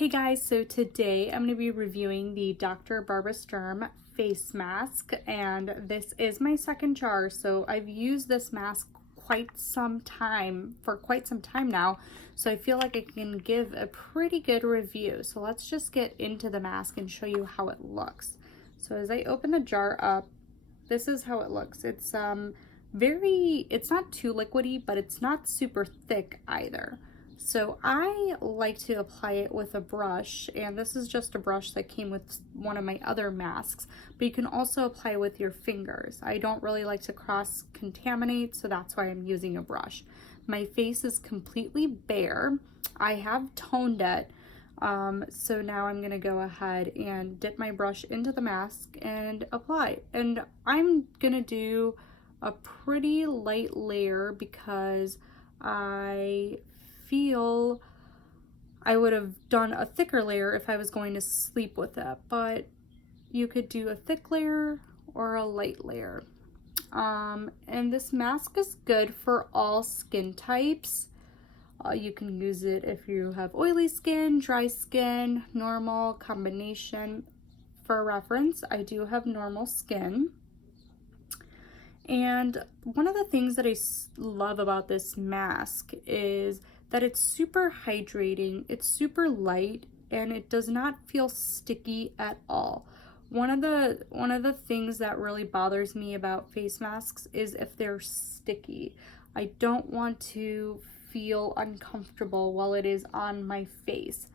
Hey guys, so today I'm going to be reviewing the Dr. Barbara Sturm face mask, and this is my second jar. So I've used this mask for quite some time now, so I feel like I can give a pretty good review. So let's just get into the mask and show you how it looks. So as I open the jar up, this is how it looks. It's it's not too liquidy, but it's not super thick either. So I like to apply it with a brush, and this is just a brush that came with one of my other masks, but you can also apply with your fingers. I don't really like to cross-contaminate, so that's why I'm using a brush. My face is completely bare. I have toned it, so now I'm gonna go ahead and dip my brush into the mask and apply. And I'm gonna do a pretty light layer because I feel I would have done a thicker layer if I was going to sleep with it, but you could do a thick layer or a light layer. And this mask is good for all skin types. You can use it if you have oily skin, dry skin, normal, combination. For reference, I do have normal skin. And one of the things that I love about this mask is that it's super hydrating, it's super light, and it does not feel sticky at all. One of the things that really bothers me about face masks is if they're sticky. I don't want to feel uncomfortable while it is on my face.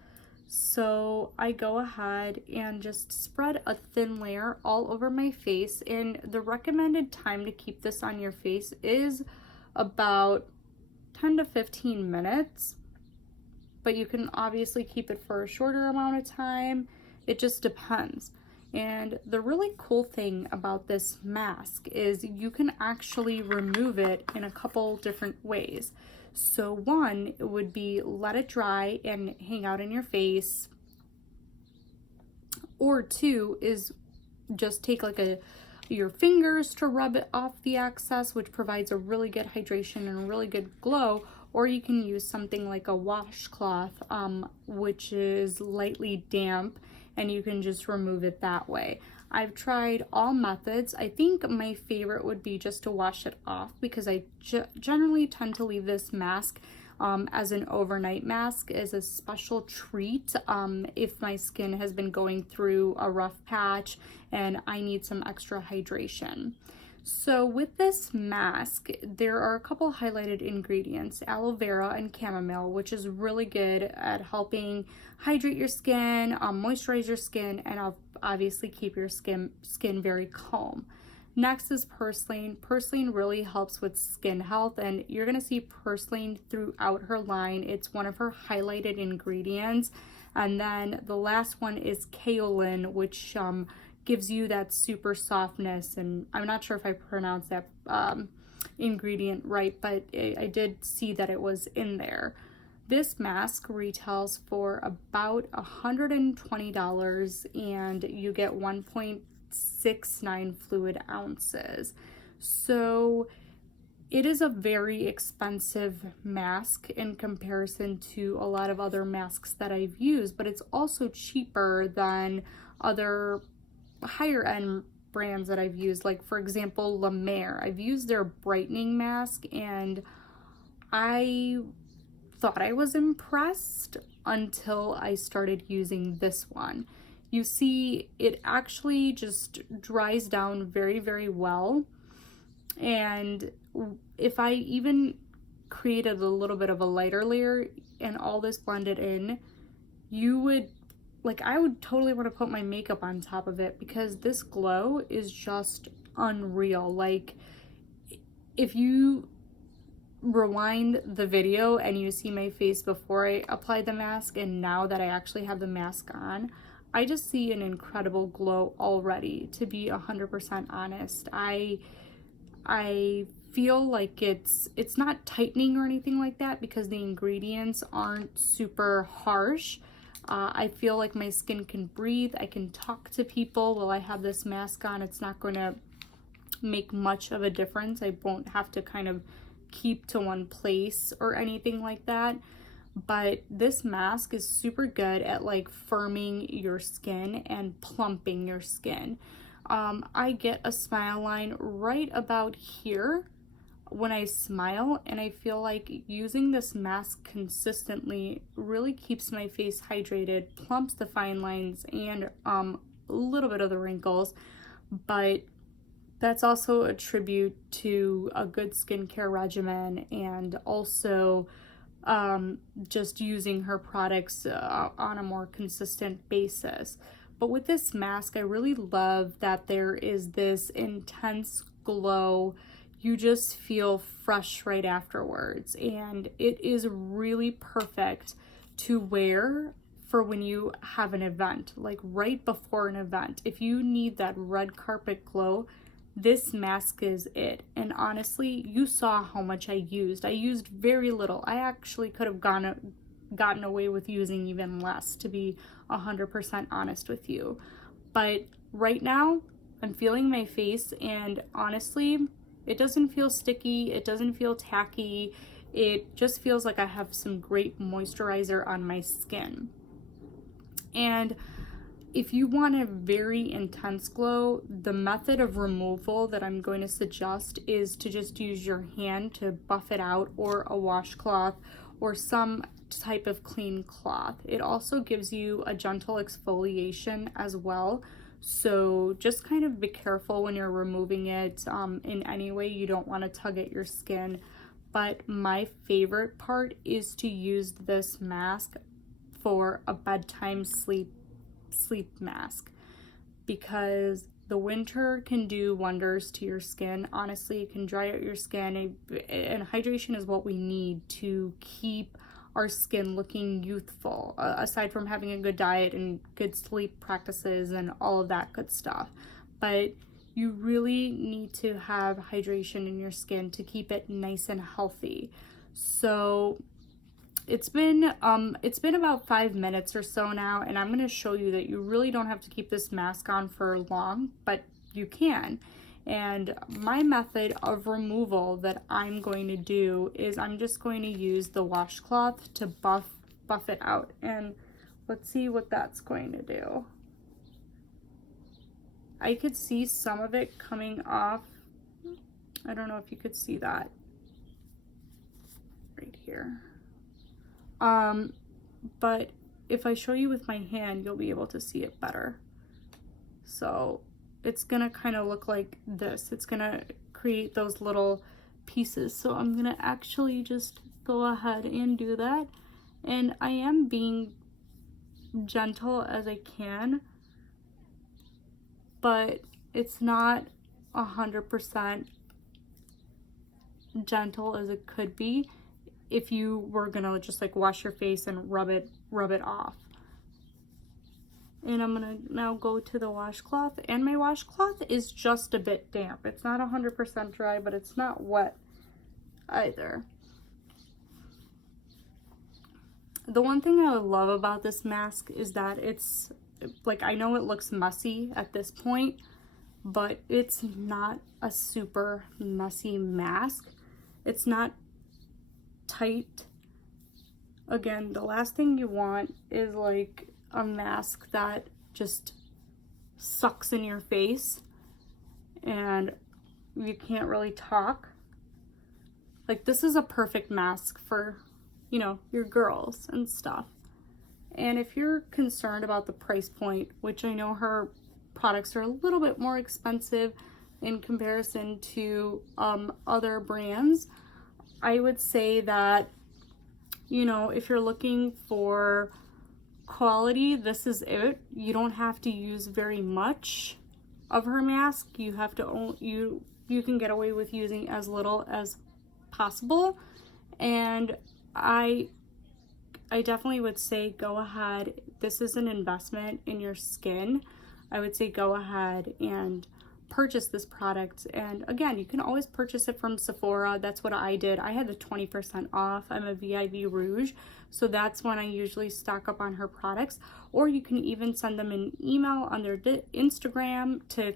So I go ahead and just spread a thin layer all over my face, and the recommended time to keep this on your face is about 10 to 15 minutes, but you can obviously keep it for a shorter amount of time. It just depends. And the really cool thing about this mask is you can actually remove it in a couple different ways. So one would be let it dry and hang out in your face, or two is just take your fingers to rub it off the excess, which provides a really good hydration and a really good glow. Or you can use something like a washcloth, which is lightly damp, and you can just remove it that way. I've tried all methods. I think my favorite would be just to wash it off, because I generally tend to leave this mask as an overnight mask as a special treat if my skin has been going through a rough patch and I need some extra hydration. So with this mask, there are a couple highlighted ingredients: aloe vera and chamomile, which is really good at helping hydrate your skin, moisturize your skin, and obviously keep your skin very calm. Next is purslane. Purslane really helps with skin health, and you're gonna see purslane throughout her line. It's one of her highlighted ingredients. And then the last one is kaolin, which gives you that super softness. And I'm not sure if I pronounced that ingredient right, but I did see that it was in there. This mask retails for about $120, and you get 1.69 fluid ounces. So it is a very expensive mask in comparison to a lot of other masks that I've used, but it's also cheaper than other higher end brands that I've used. Like, for example, La Mer. I've used their brightening mask, and I thought I was impressed until I started using this one. You see, it actually just dries down very, very well. And if I even created a little bit of a lighter layer and all this blended in, I would totally want to put my makeup on top of it, because this glow is just unreal. Like, if you rewind the video and you see my face before I applied the mask and now that I actually have the mask on, I just see an incredible glow already, to be 100% honest. I feel like it's not tightening or anything like that, because the ingredients aren't super harsh. I feel like my skin can breathe. I can talk to people while I have this mask on. It's not going to make much of a difference. I won't have to kind of keep to one place or anything like that. but this mask is super good at like firming your skin and plumping your skin. I get a smile line right about here when I smile, and I feel like using this mask consistently really keeps my face hydrated, plumps the fine lines and a little bit of the wrinkles, but that's also a tribute to a good skincare regimen and also just using her products on a more consistent basis. But with this mask, I really love that there is this intense glow. You just feel fresh right afterwards, and it is really perfect to wear for when you have an event, like right before an event. If you need that red carpet glow, this mask is it. And honestly, you saw how much I used. I used very little. I actually could have gotten away with using even less, to be 100% honest with you. But right now, I'm feeling my face, and honestly, it doesn't feel sticky, it doesn't feel tacky, it just feels like I have some great moisturizer on my skin. And if you want a very intense glow, the method of removal that I'm going to suggest is to just use your hand to buff it out, or a washcloth or some type of clean cloth. It also gives you a gentle exfoliation as well. So just kind of be careful when you're removing it in any way. You don't want to tug at your skin. But my favorite part is to use this mask for a bedtime sleep mask, because the winter can do wonders to your skin. Honestly, it can dry out your skin, and hydration is what we need to keep our skin looking youthful, aside from having a good diet and good sleep practices and all of that good stuff. But you really need to have hydration in your skin to keep it nice and healthy. So it's been about 5 minutes or so now, and I'm going to show you that you really don't have to keep this mask on for long, but you can. And my method of removal that I'm going to do is I'm just going to use the washcloth to buff it out, and let's see what that's going to do. I could see some of it coming off. I don't know if you could see that right here. But if I show you with my hand, you'll be able to see it better. So it's gonna kind of look like this. It's gonna create those little pieces. So I'm gonna actually just go ahead and do that. And I am being gentle as I can, but it's not 100% gentle as it could be if you were gonna just like wash your face and rub it off. And I'm gonna now go to the washcloth, and my washcloth is just a bit damp. It's not 100% dry, but it's not wet either. The one thing I love about this mask is that it's like, I know it looks messy at this point, but it's not a super messy mask. It's not tight. Again, the last thing you want is like a mask that just sucks in your face and you can't really talk. Like, this is a perfect mask for, you know, your girls and stuff. And if you're concerned about the price point, which I know her products are a little bit more expensive in comparison to other brands, I would say that, you know, if you're looking for quality, this is it. You don't have to use very much of her mask. You have to you can get away with using as little as possible. And I definitely would say go ahead. This is an investment in your skin. I would say go ahead and purchase this product. And again, you can always purchase it from Sephora. That's what I did. I had the 20% off. I'm a VIV Rouge, so that's when I usually stock up on her products. Or you can even send them an email on their Instagram to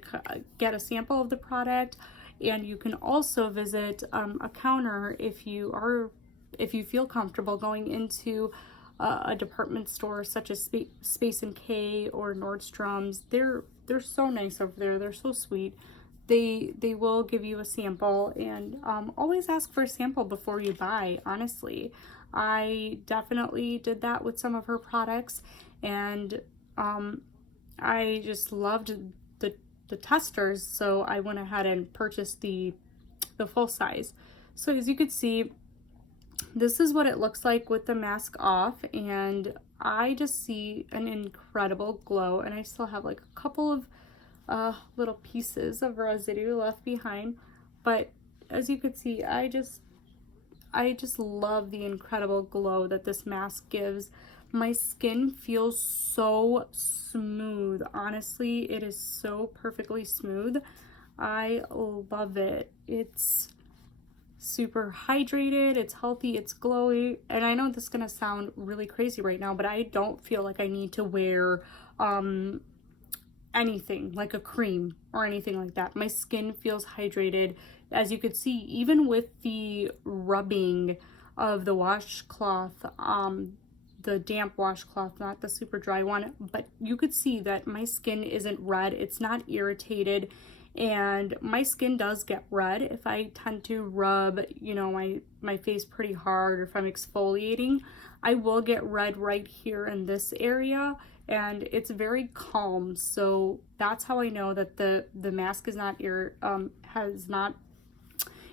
get a sample of the product. And you can also visit a counter if you are if you feel comfortable going into a department store such as Space and K or Nordstrom's, they're so nice over there. They're so sweet. They will give you a sample, and always ask for a sample before you buy, honestly. I definitely did that with some of her products, and I just loved the testers, so I went ahead and purchased the full size. So as you can see, this is what it looks like with the mask off, and I just see an incredible glow, and I still have like a couple of little pieces of residue left behind, but as you can see, I just love the incredible glow that this mask gives. My skin feels so smooth. Honestly, it is so perfectly smooth. I love it. It's super hydrated, it's healthy, it's glowy, and I know this is gonna sound really crazy right now, but I don't feel like I need to wear anything like a cream or anything like that. My skin feels hydrated. As you could see, even with the rubbing of the washcloth, the damp washcloth, not the super dry one, but you could see that my skin isn't red, it's not irritated. And my skin does get red if I tend to rub, you know, my face pretty hard, or if I'm exfoliating, I will get red right here in this area, and it's very calm. So that's how I know that the mask is not has not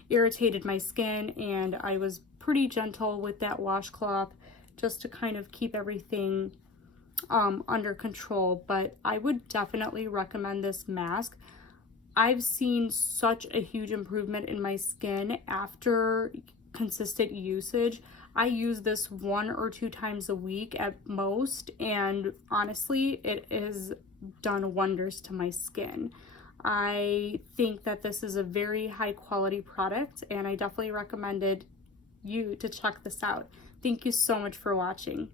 irritated my skin, and I was pretty gentle with that washcloth just to kind of keep everything under control. But I would definitely recommend this mask. I've seen such a huge improvement in my skin after consistent usage. I use this 1 or 2 times a week at most, and honestly, it has done wonders to my skin. I think that this is a very high quality product, and I definitely recommended you to check this out. Thank you so much for watching.